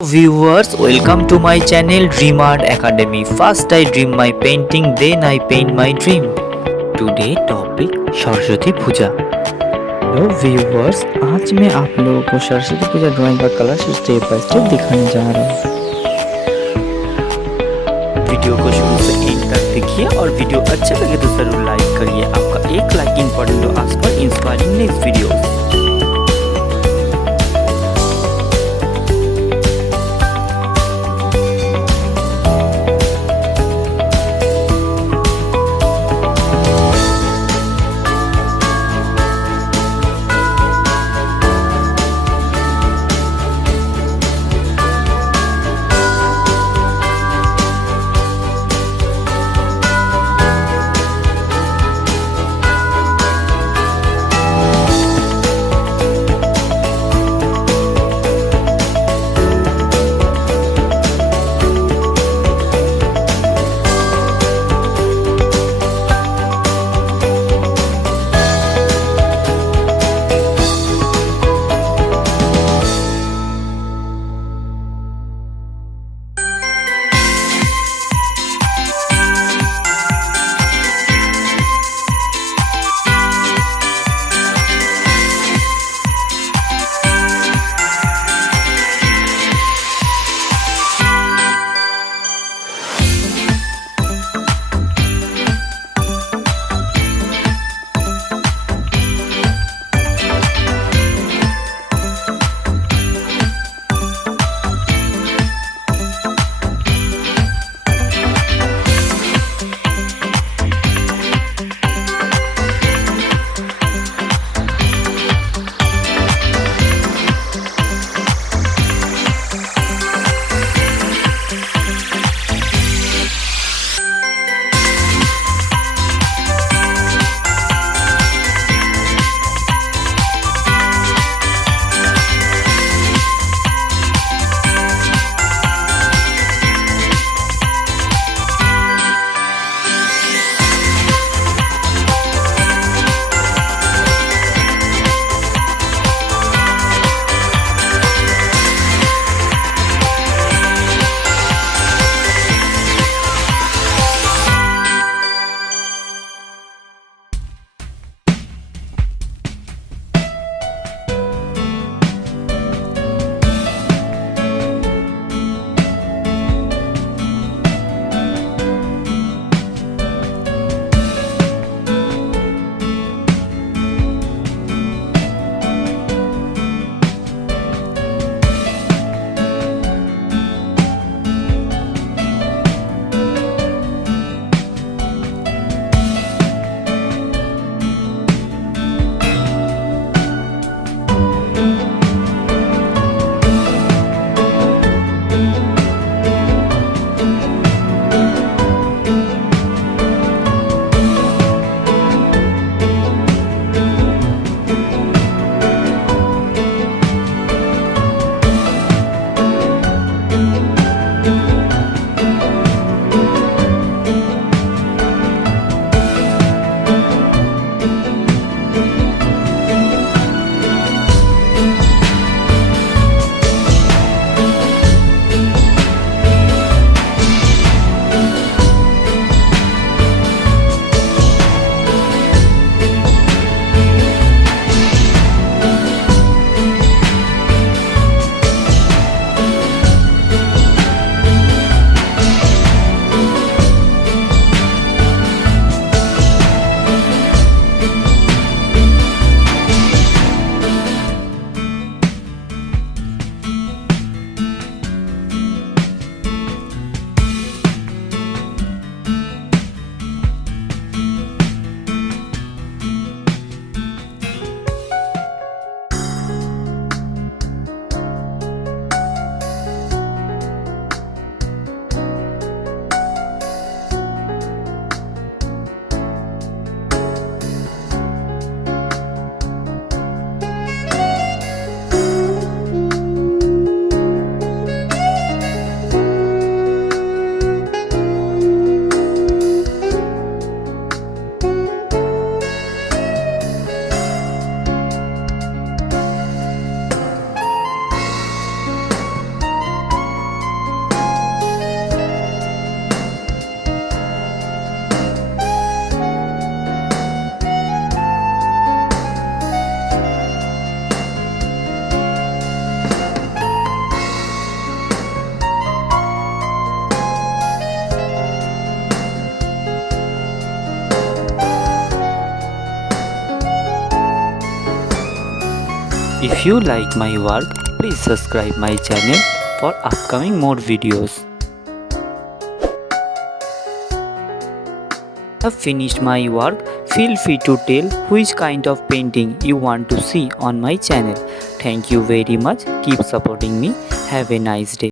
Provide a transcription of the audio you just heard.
Viewers, welcome to my channel Dream Art Academy. First I dream my painting, then I paint my dream. Today topic Saraswati Puja. Hello viewers, आज मैं आप लोगों को Saraswati Puja drawing का colour step by step दिखाने जा रहा हूँ। वीडियो को शुरू से एंड तक देखिए और वीडियो अच्छा लगे तो जरूर लाइक करिए। आपका एक लाइक इम्पोर्टेंट हो आज पर inspiring next video. If you like my work, please subscribe my channel for upcoming more videos. Have finished my work, feel free to tell which kind of painting you want to see on my channel. Thank you very much. Keep supporting me. Have a nice day.